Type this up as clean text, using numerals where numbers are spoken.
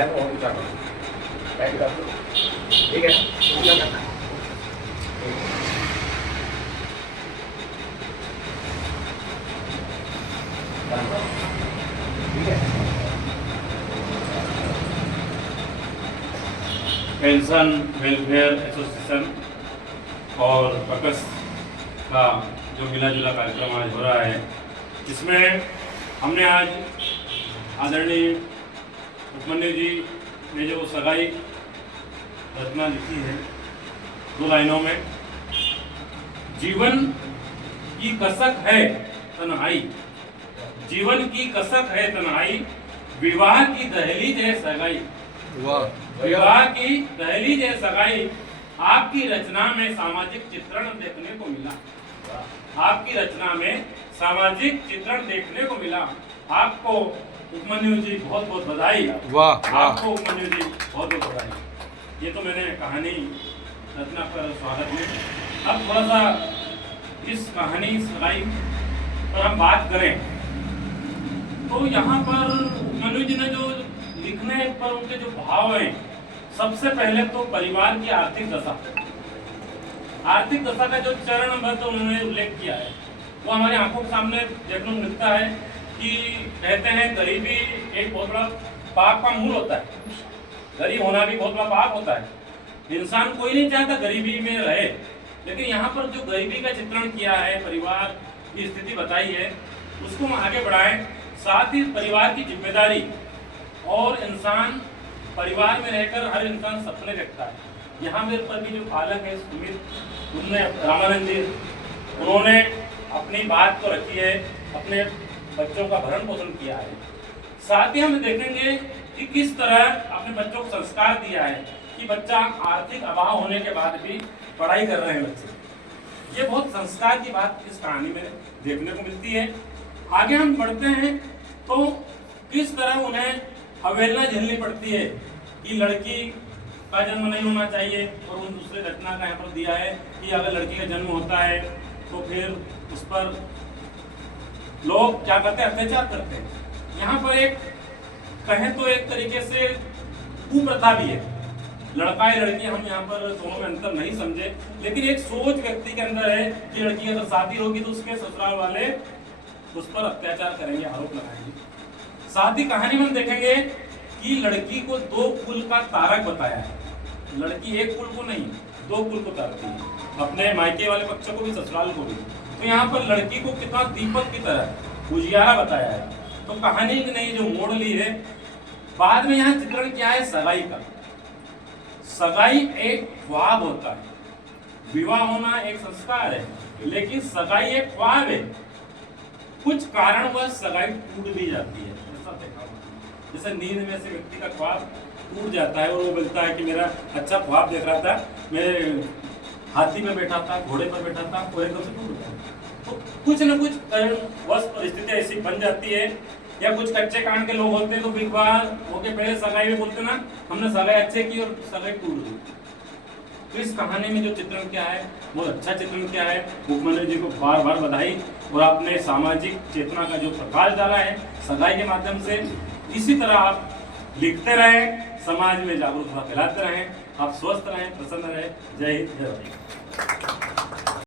Bag और ऊंचा करो, बैग कर दो, ठीक है, ऊंचा करना है। ठीक है। पेंशन वेलफेयर एसोसिएशन और बकस का जो मिला जुला कार्यक्रम आज हो रहा है, इसमें हमने आज आदरणीय उपमन्यु जी ने जो सगाई रचना लिखी है 2 लाइनों में, जीवन की कसक है तन्हाई, जीवन की कसक है तन्हाई, विवाह की दहलीज है सगाई, विवाह की दहलीज है सगाई, आपकी रचना में सामाजिक चित्रण देखने को मिला, आपकी रचना में सामाजिक चित्रण देखने को मिला। आपको उपमन्यु जी बहुत बहुत बधाई। वाह, आपको उपमन्यु जी बहुत बहुत बधाई। ये तो मैंने कहानी रचना पर स्वागत में। अब थोड़ा सा इस कहानी सगाई पर हम बात करें तो यहाँ पर उपमन्यु जी ने जो लिखने पर उनके जो भाव हैं, सबसे पहले तो परिवार की आर्थिक दशा, आर्थिक दशा का जो चरणबद्ध उन्होंने उल्लेख किया है वो हमारी आंखों के सामने देखने को मिलता है कि कहते हैं गरीबी एक बहुत बड़ा पाप का मूल होता है, गरीब होना भी बहुत बड़ा पाप होता है। इंसान कोई नहीं चाहता गरीबी में रहे, लेकिन यहाँ पर जो गरीबी का चित्रण किया है, परिवार की स्थिति बताई है, उसको हम आगे बढ़ाएं। साथ ही परिवार की जिम्मेदारी, और इंसान परिवार में रहकर हर इंसान सपने देखता है। यहाँ मेरे पर भी जो पालक है सुमित, उनने रामानंद जी, उन्होंने अपनी बात को रखी है, अपने बच्चों का भरण पोषण किया है। साथ ही हम देखेंगे कि किस तरह अपने बच्चों को संस्कार दिया है कि बच्चा आर्थिक अभाव होने के बाद भी पढ़ाई कर रहे हैं बच्चे। ये बहुत संस्कार की बात इस कहानी में देखने को मिलती है। आगे हम बढ़ते हैं तो किस तरह उन्हें अवहेलना झेलनी पड़ती है कि लड़की का जन्म नहीं होना चाहिए, और उन दूसरे रचना का यहाँ पर दिया है कि अगर लड़की का जन्म होता है तो फिर उस पर लोग क्या करते हैं, अत्याचार करते हैं। यहाँ पर एक कहें तो एक तरीके से कुप्रथा भी है, लड़का या लड़की, हम यहाँ पर दोनों में अंतर नहीं समझे, लेकिन एक सोच व्यक्ति के अंदर है कि लड़की अगर शादी होगी तो उसके ससुराल वाले उस पर अत्याचार करेंगे, आरोप लगाएंगे। साथ ही कहानी में देखेंगे कि लड़की को 2 कुल का तारक बताया है। लड़की एक कुल को नहीं, 2 कुल को तारती है, अपने मायके वाले पक्ष को भी ससुराल को भी। तो यहाँ पर लड़की को कितना दीपक की तरह उजियारा बताया है। तो कहानी ने जो मोड़ ली है, बाद में यहाँ चित्रण क्या है सगाई का। सगाई एक ख्वाब होता है, विवाह होना एक संस्कार है, लेकिन सगाई एक ख्वाब है। कुछ कारणवश सगाई टूट भी जाती है, ऐसा देखा होगा। जैसे नींद में से व्यक्ति का ख्वाब टूट जाता है और वो बोलता है कि मेरा अच्छा ख्वाब देख रहा था, मैं हाथी में बैठा था, घोड़े पर बैठा था, वो एकदम से टूट गया। तो कुछ न कुछ कारणवश परिस्थिति ऐसी बन जाती है, या कुछ कच्चे कान के लोग होते हैं तो विवाह होके पहले सगाई में बोलते ना हमने सगाई अच्छे की और सगाई टूट गई। तो इस कहानी में जो चित्रण क्या है, बहुत अच्छा चित्रण क्या है। उपमन्यु जी को बार बार बधाई, और आपने सामाजिक चेतना का जो प्रकाश डाला है सगाई के माध्यम से, इसी तरह आप लिखते रहें, समाज में जागरूकता फैलाते रहें, आप स्वस्थ रहें, प्रसन्न रहें। जय हिंद, जय भारत।